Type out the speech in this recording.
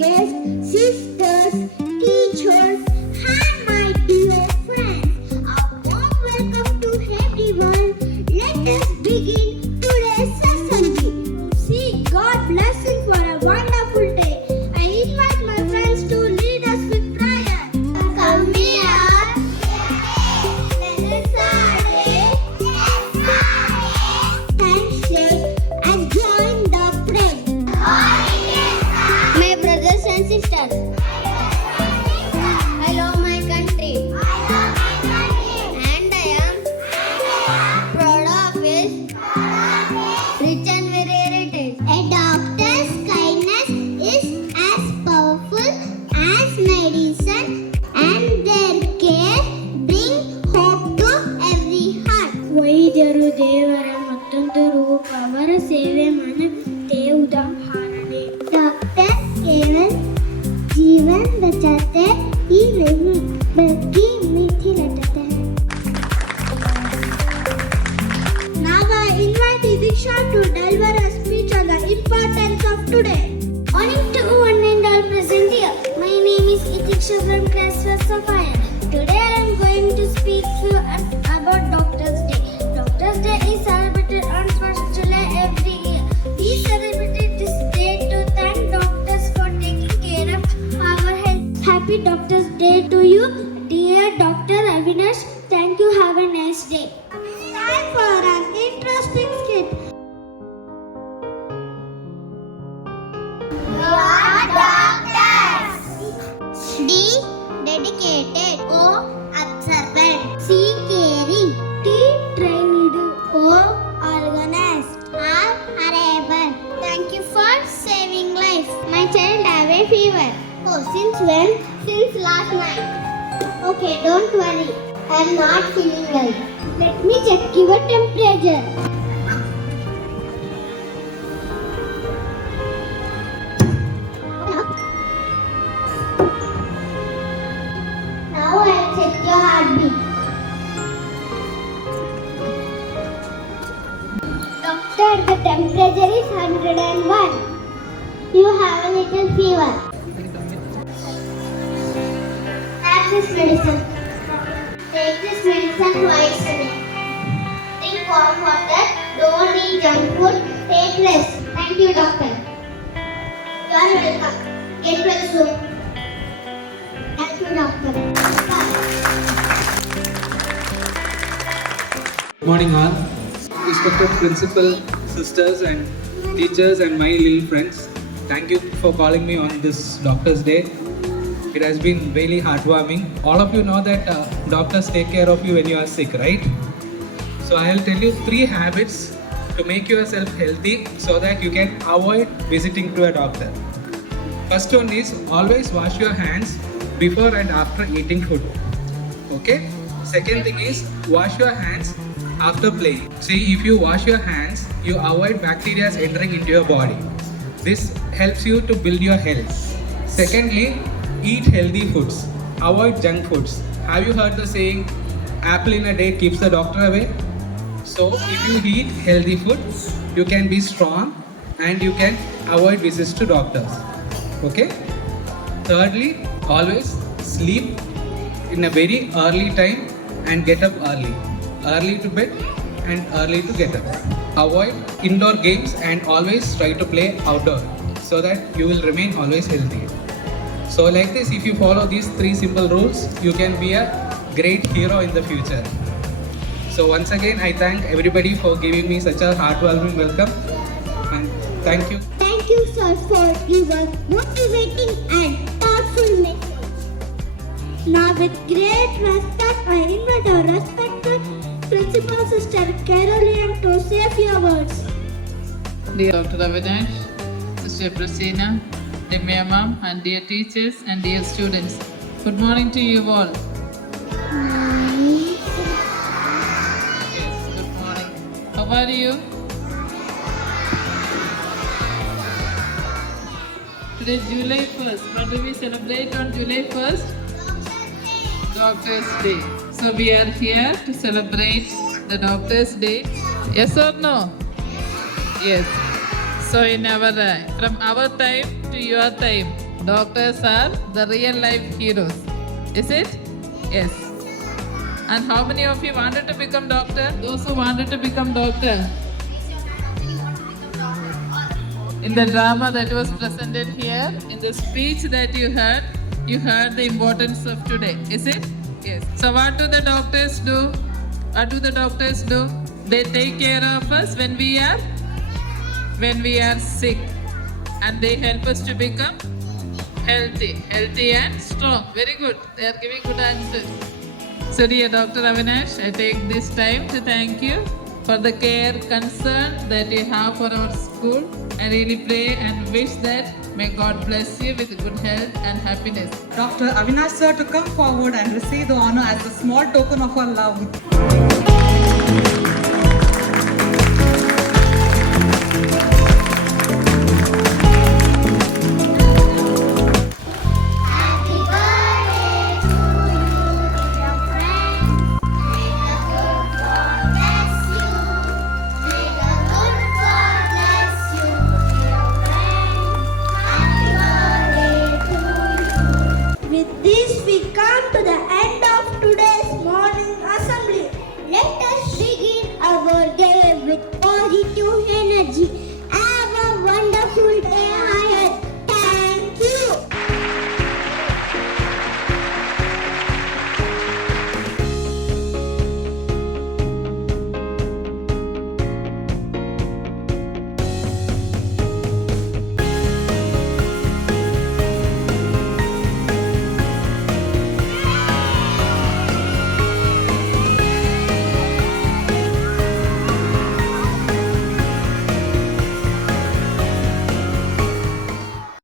guests, sisters, teachers, and my dear friends. A warm welcome to everyone. Let us begin today's assembly. Seek God's blessing for a wonderful day. I invite my friends to lead us with prayer. Come here. Let us pray. Handshake and join the prayer. My brothers and sisters, I love my country and I am proud of its rich and varied heritage. A doctor's kindness is as powerful as medicine, and their care bring hope to every heart. ವೈದ್ಯರು ದೇವರ ಮತ್ತೊಂದು ರೂಪ, ಅವರ ಸೇವೆ ಮನತೆ ಉದಾಹರಣೆ. Doctor केवल जीवन बचाते ही नहीं बल्कि मीठी लटाते हैं. Now I invite Diksha to deliver a speech on the importance of today. Morning to one and all present here. My name is Diksha from class 1st of Iron. Today I am going to speak about Doctor's Day. Doctor's Day is celebrated on 1st July every year. We celebrate this day to thank doctors for taking care of our health. Happy Doctor's Day to you, dear Dr. Avinash. Thank you. Have a nice day. Time for an interesting skit. We are doctors. D. Dedicated. O. Observant. C. Caring. T. Trained. O. Organized. R. Arrogant. Thank you for saving life. My child have a fever. Oh, since when? Since last night. Okay, don't worry. I am not feeling well. Let me check your temperature. Now I will check your heartbeat. Doctor, the temperature is 101. You have a little fever. Have this medicine. Take this medicine twice a day. Drink warm water. Don't eat junk food. Take rest. Thank you, doctor. You are welcome. Get well soon. Thank you, doctor. Bye. Good morning all. Respected principal, sisters and teachers and my little friends. Thank you for calling me on this Doctor's Day. It has been really heartwarming. All of you know that doctors take care of you when you are sick, right? So I will tell you 3 habits to make yourself healthy so that you can avoid visiting to a doctor. First one is always wash your hands before and after eating food. Okay? Second thing is wash your hands after playing. See, if you wash your hands, you avoid bacteria entering into your body. This helps you to build your health. Secondly, eat healthy foods. Avoid junk foods. Have you heard the saying, apple in a day keeps the doctor away? So, if you eat healthy food, you can be strong and you can avoid visits to doctors. Okay? Thirdly, always sleep in a very early time and get up early. Early to bed and early to get up. Avoid indoor games and always try to play outdoor so that you will remain always healthy. So like this, if you follow these 3 simple rules, you can be a great hero in the future. So once again, I thank everybody for giving me such a heartwarming welcome, and thank you. Thank you, sir, for your motivating and thoughtful message. Now, with great respect, I invite our respected Principal Sister Caroline to say a few words. Dear Dr. Avinash, Sister Priscina, dear mom, and dear teachers and dear students, good morning to you all. Yes, good morning. How are you? Today is July 1st. What do we celebrate on July 1st? Doctor's Day. So we are here to celebrate the Doctor's Day. Yes or no? Yes. So in our from our time to your time, Doctors are the real life heroes. Is it? Yes. And how many of you wanted to become doctor? Those who wanted to become doctor. In the drama that was presented here, in the speech that you heard the importance of today. Is it? Yes. So what do the doctors do? What do the doctors do? They take care of us when we are sick, and they help us to become healthy and strong. Very good. They are giving good answers. So dear Dr. Avinash, I take this time to thank you for the care, concern that you have for our school. I really pray and wish that may God bless you with good health and happiness. Dr. Avinash sir to come forward and receive the honor as a small token of our love.